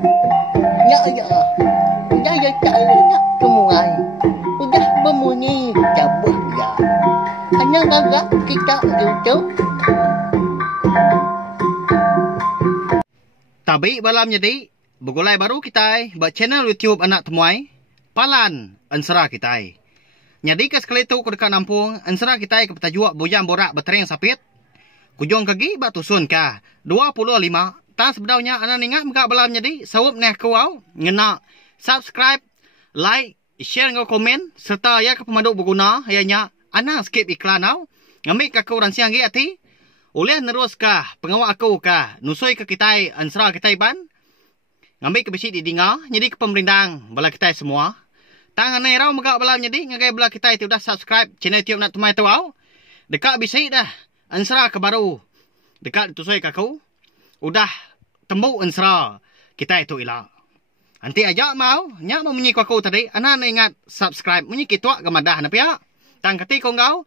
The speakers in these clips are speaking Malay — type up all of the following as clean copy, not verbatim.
Ya ya. Udah ya caranya semua. Udah berbunyi cabut ya. Hanya gagak kita YouTube. Tabi balam jadi begulai baru kita buat channel YouTube anak temuai Palan ansara kita. Jadi ke sekali tu ku dekat Nampung ansara kita ke petajuak bujang borak bertering sapit. Kujong kaki batusun ka 25 tan sebenarnya anak ingat muka balam jadi sawup neh kau ngena subscribe, like, share ngau komen serta ya ke pemandu berguna ayanya anak skip iklan au ngambil ka kau ransiang gi ati oleh nerus kah pengawal aku kah nusoi ke kita ansara kita ban ngambil ke besi di dinga jadi ke pemerintah bala kita semua tangan ni rau muka balam jadi ngagai bala kita itu dah subscribe channel YouTube nak temai tu au dekat besi dah ansara ke baru dekat tusoi ke aku udah tembuk ansara kita itu ilah nanti aja mau nyak mau menyi aku tadi anak ingat subscribe menyi kita ke madah na pia tang kati kau ngau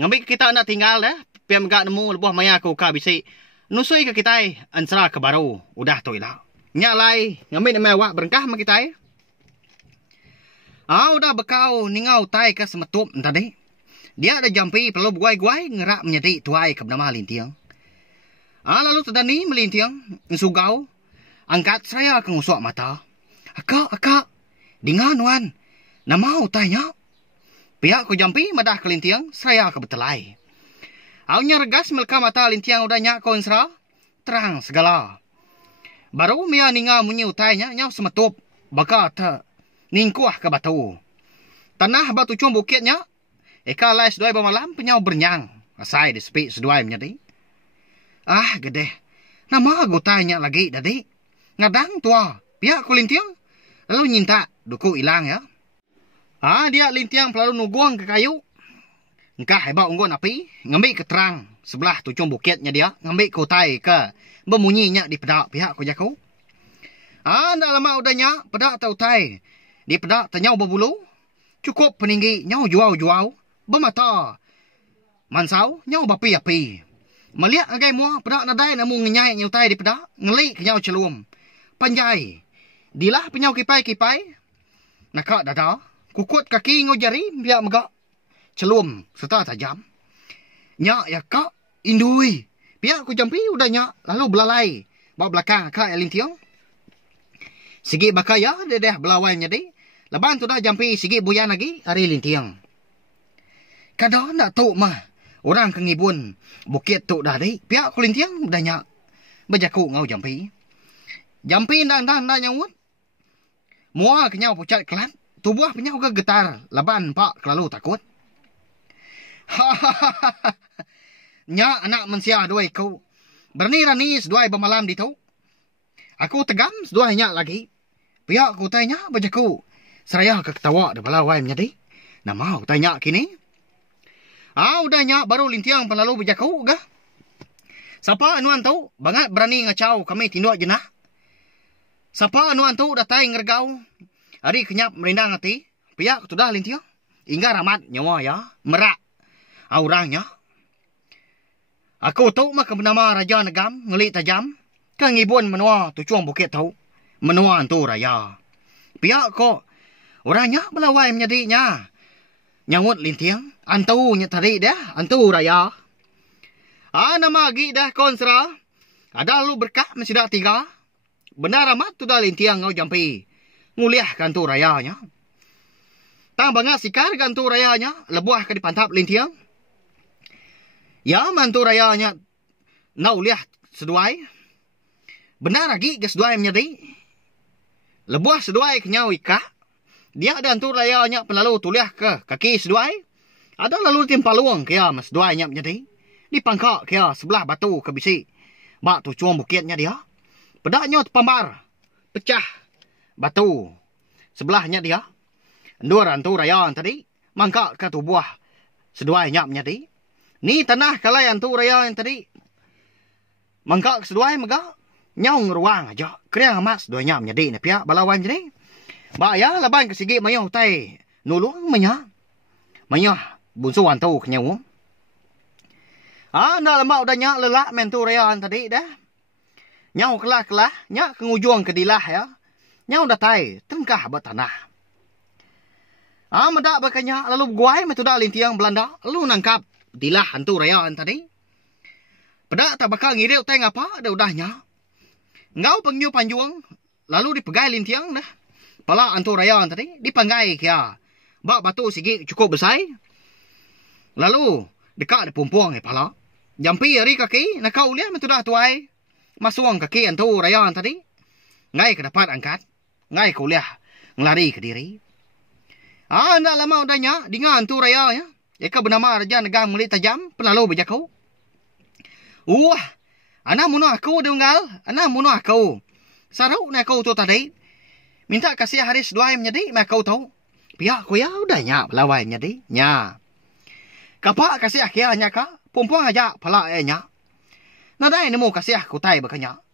ngambil kita nak tinggal dah pia megak nemu lebuh maya aku ka bisi nusui ke kita ansara ke baru udah tu ilah nyak lai ngambil nama awak berengkah ma kita udah bekau ningau tai ke semetup tadi dia ada jampi perlu guai-guai ngerak menjadi tuai ke bernama lintiang lalu tadani melintiang sugau angkat saya ke ngusuk mata akak dengan wan nama tanya pihak ku jampi madah ke lintiang saya ke betelai aunya regas melka mata lintiang udah nyak konsra terang segala baru mia ninga munyi utainya nyau semetup baka ta ningkuah ke batu tanah batu cum bukitnya eka lai seduai bermalam penyau bernyang asai di sepi seduai menjadi gede nama aku tanya lagi tadi ngadang tua pihak ku lintiang lalu nyinta duku hilang ya dia lintiang pelalu nuguang ke kayu engkah hebat unggun api ngambil keterang sebelah tucung bukitnya dia ngambil kutai ke bemunyinya di pedak pihak ku jaku ndak lama udahnya pedak tau tai di pedak tanyau berbulu cukup peninggi nyau juau bermata mansau nyau bapi-api melihat agai mua pedak nadai namu ngenyai nyau tai di pedak ngelik ke nyau celum panjai dilah penyau kipai nakak dada kukut kaki ngau jari biak megak celum serta tajam nyak ya kak indui biak ku jampi udah nyak lalu belalai bawa belakang kak elintiong sigi bakaya dedeh belawai nyadi leban tu dah jampi sigi buyan lagi hari lintiang kadang nak tahu mah orang kengibun bukit tu dah deh biak ku lintiang udah nyak berjaku ngau jampi dan nyawut mua kenyau pucat kelat tubuh penyau ke getar leban pak kelalu takut nyak anak mensia dua kau berani seduai bermalam di tu aku tegam seduai nyak lagi pihak ku tanya berjaku seraya ke ketawa de balawai menjadi nama aku tanya kini udah nyak baru lintiang pelalu berjaku gah siapa anuan tahu banget berani ngacau kami tinduk jenah siapa anuan tahu datai ngergau hari kenyap merindang hati pihak tu dah lintiang hingga ramat nyawa ya merak aurangnya aku tahu mah bernama Raja Negam ngelik tajam kengibun menua tucuang bukit tahu menua tu raya pihak ko orangnya belawai menjadinya nyawut lintiang antau nya tadi dah antu raya nama agi dah konsra ada lu berkah masih dah 3 benar amat tu dah lintiang ngau jampi nguliah kantu rayanya tang banget sikar kantu rayanya lebuah ke di pantap lintiang ya mantu rayanya nau liah seduai benar lagi ke seduai menjadi lebuah seduai kenyau ikah dia ada antu rayanya pelalu tuliah ke kaki seduai ada lalu tim paluang kaya mas seduainya menjadi di pangkak kaya sebelah batu ke bisi bak tu cuang bukitnya dia pedaknya terpambar pecah batu sebelahnya dia dua antu raya tadi mangkak ke tubuh seduainya menjadi ni tanah kalai antu raya yang tadi mangkak seduai megak nyong ruang aja kriang mas doanya menjadi ne pihak balawan jadi ba ya laban ke sigi mayau tai nulung menya bunsu antu kenyau nak lama udah nyak lelak mentu raya tadi dah Nyau kelah-kelah, nyak kengujung kedilah ya. Nyau datai, tengkah bertanah. Medak berkanya, lalu guai metudah lintiang Belanda, lalu nangkap dilah hantu rayaan tadi. Pedak tak bakal ngiril teng apa, ada udahnya. Ngau pengnyu panjuang, lalu dipegai lintiang dah. Pala hantu rayaan tadi, dipanggai kia. Bak batu sigi cukup besar. Lalu, dekat di pumpuang pala. Jampi hari kaki, nakau lihat metudah tuai. Masuang kaki hantu rayaan tadi. Ngai ke dapat angkat. Ngai kuliah, ngelari ke diri. Nak lama udahnya, dengan hantu raya ya. Eka bernama Raja Negam Melit Tajam, penalu berjakau. Anak munuh aku denggal, anak munuh aku. Sarau nak kau tu tadi. Minta kasih haris dua menjadi, mak kau tahu. Pihak aku ya udahnya, pelawai menjadi. Nya. Kapak kasih akhirnya kah? Pumpuang aja pala nya. Nadai nemu kasih aku tai berkanya.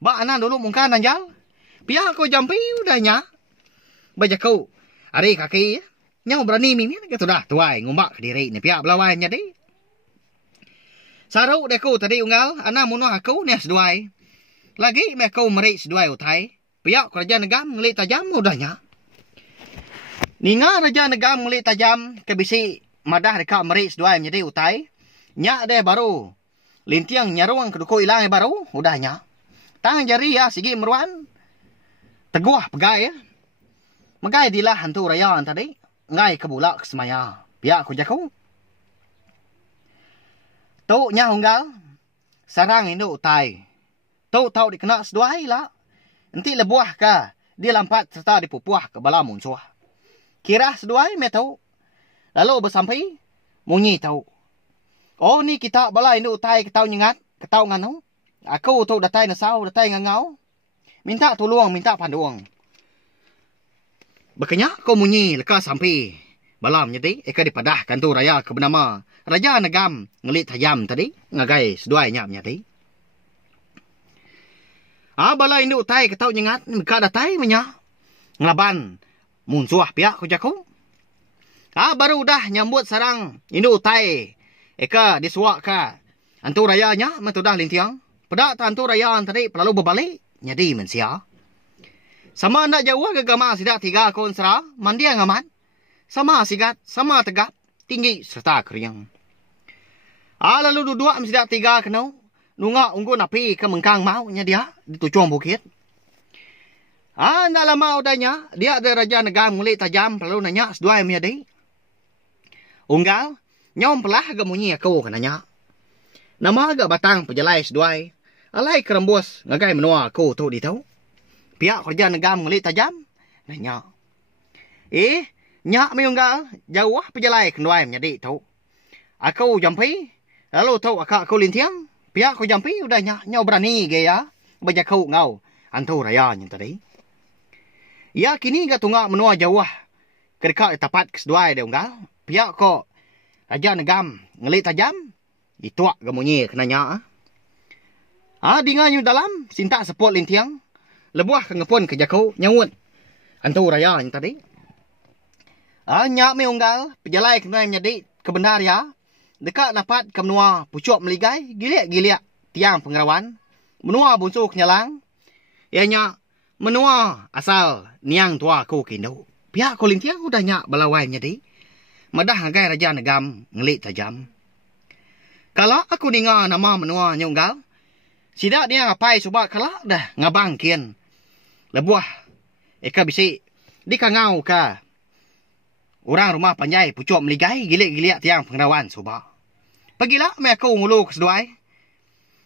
Ba anak dulu mungkin nanjal. Pihak aku jampi udahnya. Berjakau. Hari kaki, nyau berani mini, kita dah tuai ngumbak ke diri ni pihak belawai jadi. Sarau deku tadi unggal, anak munuh aku ni seduai. Lagi mereka merik seduai utai, pihak kerajaan negam ngelik tajam udahnya. Ninga raja negam ngelik tajam, kebisi madah dekat merik seduai menjadi utai. Nyak deh baru, lintiang nyaruang keduku ilang baru, udahnya. Tang jari ya sigi meruan, teguh pegai ya. Magai dilah hantu rayaan tadi. Ngai kebulak kesemaya. Pihak ku jakau. Tau nya unggal. Sarang induk utai. Tau dikena seduai lah. Nanti lebuah ka. Dia lampat serta dipupuah ke bala munsuh. Kira seduai me tau. Lalu bersampai. Munyi tau. Oh ni kita bala induk utai ketau nyengat. Ketau nganau. Aku tau datai nasau. Datai ngangau. Minta tolong. Minta panduang. Bekenya kau munyi lekas sampai balam jadi eka dipadahkan tu raya ke bernama Raja Negam Ngelit Tajam tadi ngagai seduai nyap nyati. Bala ini utai ketau nyengat meka datai menya ngelaban munsuah pihak ku jakau. Baru dah nyambut sarang ini utai eka disuak ka antu rayanya metudah lintiang. Pedak antu rayaan tadi perlu berbalik jadi mensia. Sama nak jauh ke gama sidak 3 kon sera, mandia ngamat. Sama sigat, sama tegap, tinggi serta keriang. Lalu dua sidak 3 kenau. Nunga unggun api ke mengkang maunya dia, ditucung bukit. Nak lama udahnya, dia ada Raja Negam Ngelit Tajam, perlu nanya seduai menjadi. Unggal, nyom pelah gemunyi aku kenanya. Nama agak batang pejalai seduai. Alai kerembus, ngagai menua aku tu ditau. Pihak kerja negam Ngelit Tajam. Nanya. Nyak mayunggal. Jauh pejalai kenduai menjadi tau. Aku jampi. Lalu tau aku lintiang. Pihak aku jampi udah nyau berani gaya. Berjakau ngau. Antu raya yang tadi. Ya kini gak tunggak menua jauh. Kedekat tapat keseduai dia unggal. Pihak ko Raja Negam Ngelit Tajam. Ituak gemunyi kenanya. Dinganyu dalam. Sinta sepot lintiang. Lebuah ke ngepun ke jakau nyawut. Antu raya yang tadi. Nyak me unggal. Pejalai kenai menjadi kebenar ya. Dekat dapat ke menua pucuk meligai. Giliak-giliak tiang pengerawan. Menua bunsu kenyalang. Ianya menua asal niang tua ku kindu. Pihak ku lintiang udah nyak belawai menjadi. Madah ngagai Raja Negam Ngelit Tajam. Kalau aku dengar nama menua nyunggal. Sidak dia ngapai subak kalak dah ngabang kian. Lebuah. Eka bisi. Di kangau ka. Orang rumah panjai pucuk meligai. Gilik-gilik tiang pengerawan subak. Pagilah me aku ngulu keseduai.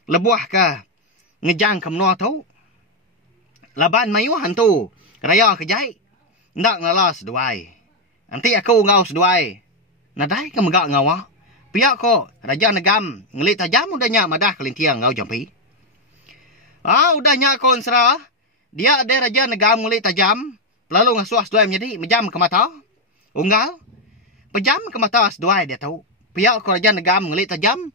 Lebuah ka. Ngejang ke menua tau. Laban mayu hantu. Raya kejai. Ndak ngala seduai. Nanti aku ngau seduai. Nadai ke megak ngawa. Pihak ko Raja Negam Ngelit Tajam udahnya madah kelintiang ngau jampi. Udahnya kon serah. Dia ada Raja Negam Ngelit Tajam. Lalu ngasuh seduai menjadi mejam ke mata. Unggal. Pejam ke mata seduai dia tahu. Pihak ko Raja Negam Ngelit Tajam.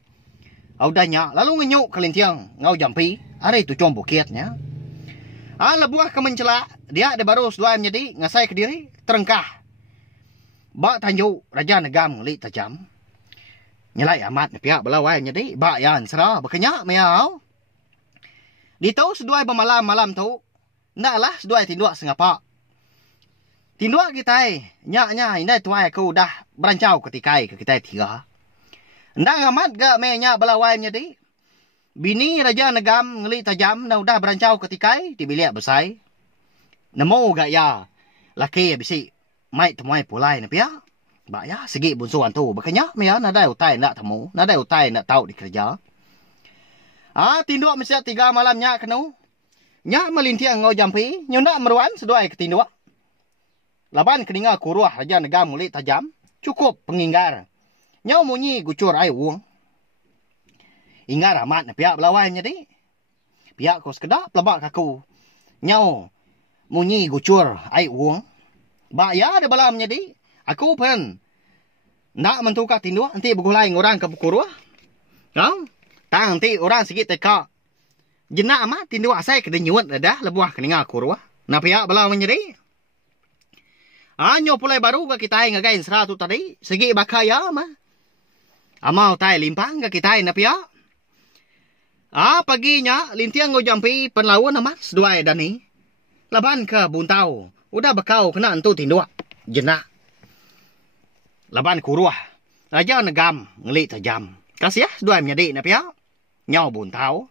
Udahnya. Lalu ngenyuk kelintiang ngau jampi. Ada itu com bukitnya. Lebuah ke mencela. Dia ada baru seduai menjadi ngasai ke diri. Terengkah. Bak tanjuk Raja Negam Ngelit Tajam. Nyelai amat pihak belawai menjadi. Bak yan serah. Berkenyak meyaw. Di tu seduai bermalam-malam tu, naklah seduai tinduak sengapa. Tinduak kita nya indai tuai aku dah berancau ketika ke kita tiga. Ndak amat ga me nya belawai menjadi. Bini raja negam ngeli tajam na dah berancau ketika di bilik besai. Namo ga ya. Laki bisi mai temuai pulai na pia. Ba ya segi bunsuan tu bakanya me ya nadai utai nak temu, nadai utai nak tahu di kerja. Tinduak mesti 3 malam nya kenu. Nya melintiang ngau jampi, nyunda meruan seduai ke tinduak. Laban keninga kuruah raja negam ngeli tajam, cukup penginggar. Nyau munyi gucur ai wong. Ingar amat na pihak belawai jadi. Pihak ko sekedap lebak kaku. Nyau munyi gucur ai wong. Ba ya ada balam jadi. Aku pun nak mentukar tinduak nanti begulai orang ke kuruah. Kau? Tang nanti orang sikit teka. Jenak amat tinduak saya kena nyuat dah lebuah keninga kuruah. Na pihak belawai jadi. Nyo pulai baru ke kita ngagain serah tu tadi. Segi bakaya mah. Amau tai limpang ke kita na pihak. Paginya lintiang ngo jampi penlawan amat seduai dani. Laban ke buntau. Udah bakau kena entu tinduak. Jenak. Laban kuruah. Raja negam ngeli tajam. Kasih ya seduai menjadi na pihak. Nyau buntau.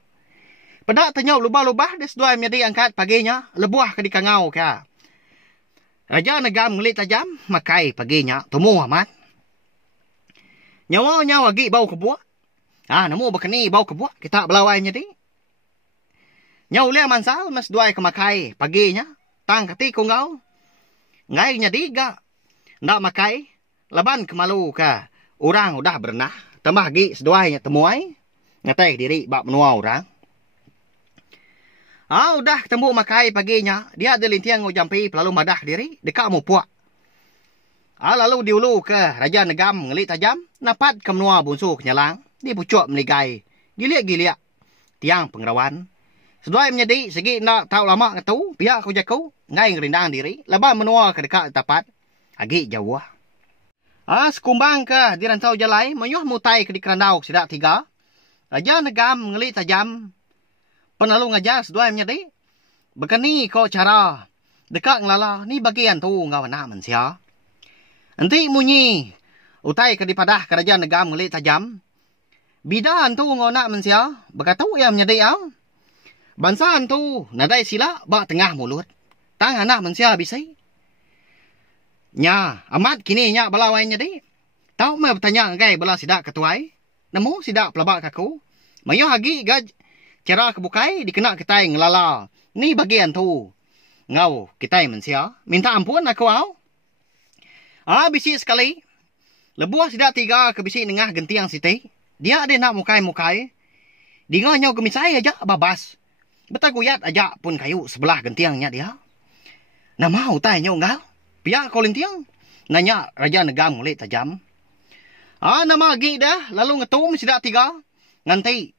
Pedak tanyau lubah-lubah dia seduai menjadi angkat paginya. Lebuah ke di kangau ka. Raja negam ngeli tajam. Makai paginya. Temu amat. Nyawa agi bau kebuak. Namu berkeni bau kebuak. Kita belawai menjadi. Nyau liang mansal mas seduai ke makai paginya. Tang kati kungau. Ngai nyadi ga. Ndak makai. Laban kemalu ka. Orang udah berenah. Tambah lagi seduai temuai. Ngatai diri bak menua orang. Udah ketemu makai paginya. Dia ada lintiang ngojampi lalu madah diri. Dekat mu puak. Lalu diulu ke raja negam ngeli tajam. Napat ke menua bunsu kenyalang. Dia pucuk meligai. Giliak-giliak. Tiang pengerawan. Seduai menjadi segi nak tahu lama ketu. Pihak aku jaku. Ngai ngerindang diri. Laban menua ke dekat tapat. Agi jauh. Sekumbang ke di rantau jalai. Menyuh mutai ke di kerandau sidak 3. Raja negam ngeli tajam. Penalu ngajar seduai menjadi. Bekeni kau cara. Dekat ngelala. Ni bagian tu ngawana mensia. Nanti munyi. Utai ke dipadah ke raja negam ngeli tajam. Bidan tu ngona mensia. Bekatu yang menjadi au. Bansaan tu nadai sila bak tengah mulut. Tang anak mensia bisai. Nya, amat kini nya balawai jadi. Tahu me bertanya ngai bala sidak ketuai. Nemu sidak pelabak kaku. Mayo hagi gaj cara kebukai dikena kitai ngelala. Ni bagian tu. Ngau kitai mensia. Minta ampun aku au. Bisi sekali. Lebuah sidak 3 ke bisi nengah gentiang siti. Dia ada nak mukai-mukai. Dengar nyau kemisai aja babas. Betaguyat aja pun kayu sebelah gentiangnya dia. Nama utai nyau ngal. Pihak kau lintiang. Nanya raja negam ngeli tajam. Nama lagi dah. Lalu ngetum sidak 3. Nganti.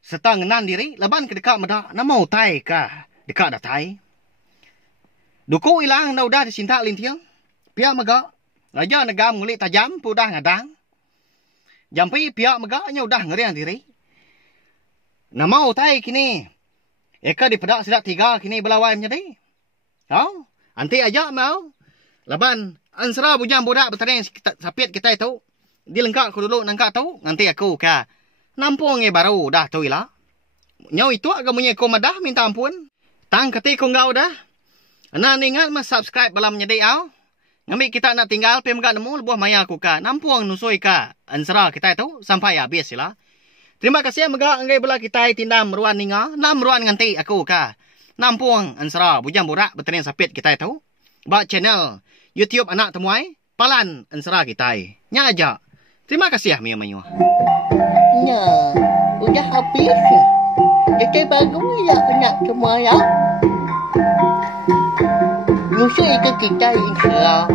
Serta ngenan diri. Laban ke dekat medak. Nama utai kah. Dekat datai. Duku ilang na udah disintak lintiang. Pihak megak. Raja negam ngeli tajam. Pudah ngadang. Jampi pihak megaknya udah ngeriang diri. Nama utai kini. Eka di pedak sidak 3 kini belawai menjadi. Anti aja mau. Laban ansra bujang budak bertanding sapit kita itu. Dilengkak aku dulu nangkak tu. Nanti aku ka. Nampung baru dah tu ilah. Nyau itu agak punya komadah minta ampun. Tang kati ko ngau dah. Anak ingat mas subscribe balam menjadi au. Ngambil kita nak tinggal pe megak nemu buah maya aku ka. Nampung nusoi ka. Ansra kita itu sampai habis ilah. Terima kasih megak ngai bela kita tindam meruan ninga. Nam meruan nganti aku ka. Nampung ansra bujang burak bertanding sapit kita itu. Ba channel YouTube anak temuai. Palan ansra kita. Nya aja. Terima kasih Mia Mayu. Nya, udah habis. Jadi baru ya anak semua ya. Nyusul ke kita insya.